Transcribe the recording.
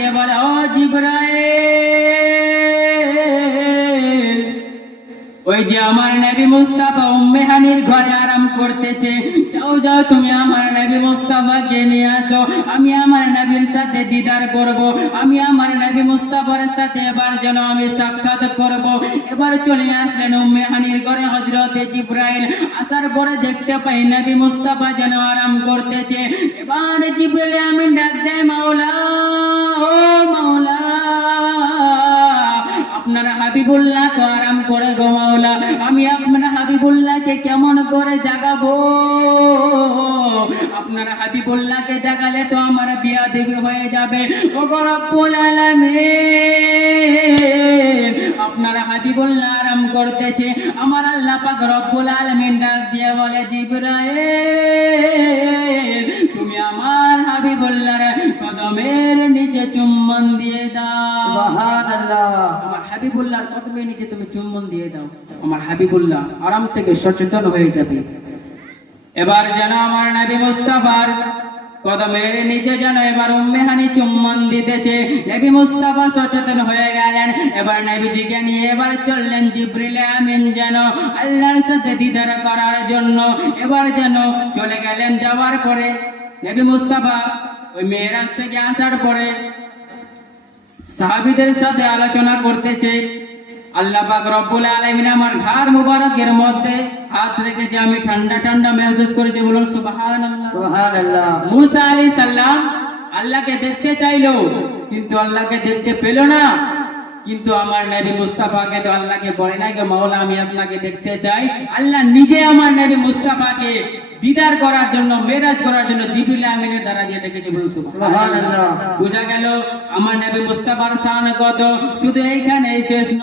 দিয়ে বলে, ও ওই যে আমার নবী মুস্তাফা উম্মেহানির ঘরে আরাম করতেছে। যাও যাও, তুমি আমার নবী মুস্তাফাকে নিয়ে আসো। আমি আমার নবীর সাথে দিদার করব। আমি আমার নবী মুস্তাফার সাথে এবার যেন আমি সাক্ষাৎ করব। এবার চলে আসলেন উম্মে হানির ঘরে হজরতে জিব্রাইল। আসার পরে দেখতে পাই নবী মুস্তাফা যেন আরাম করতেছে। এবার জিব্রাইল আমি ডাক দেয়, মাওলা, ও মাওলা, আপনার হাবিবুল্লাহ তো আরাম করে গো মাওলা, আমি আপনার হাবিবুল্লাহকে কেমন করে জাগাবো? আপনার হাবিবুল্লাহকে জাগালে তো আমার বিয়া দেবী হয়ে যাবে। হাবিবুল্লাহ আরাম করতেছে। আমার আল্লাহ পাক রব্বুল আলামিন ডাক দিয়ে বলে জিবরাইল তুমি আমার হাবিবুল্লাহর কদমের নিচে চুম্বন দিয়ে দাও। সুবহানাল্লাহ। আমার হাবিবুল্লাহর কদমের নিচে তুমি চুম্বন দিয়ে দাও। আমার হাবিবুল্লাহ আরাম থেকে সচেতন হয়ে যাবে। এবার যেন আমার নবী মুস্তাফার কদমের নিচে যেন এবার উম্মেহানি চুম্বন দিতেছে নবী মুস্তাফা সচেতন হয়ে গেলেন এবার নবীজিকে নিয়ে এবার চললেন জিব্রিল আমিন যেন আল্লাহর সাথে দিদার করার জন্য এবার যেন চলে গেলেন যাওয়ার পরে। নবী মুস্তাফা ওই মেয়েরাজ থেকে আসার পরে সাহাবীদের সাথে আলোচনা করতেছে। আল্লাহ পাক রব্বুল আলামিন আমার ঘর মুবারকের মধ্যে হাত রেখেছে আমি ঠান্ডা ঠান্ডা মেহসুস করেছি বলুন সুবহানাল্লাহ। সুবহানাল্লাহ। মুসা আলাইহিস সালাম আল্লাহকে দেখতে চাইলো কিন্তু আল্লাহকে দেখতে পেল না। কিন্তু আমার নবী মুস্তাফাকে তো আল্লাহকে বলে নাই যে মাওলা আমি আপনাকে দেখতে চাই। আল্লাহ নিজে আমার নবী মুস্তাফাকে দিদার করার জন্য মেরাজ করার জন্য জিবিল আমিনের দ্বারা দিয়ে ডেকেছে বলুন সুবহানাল্লাহ। বুঝা গেল আমার নবী মুস্তাফার শান কত? শুধু এইখানে শেষ।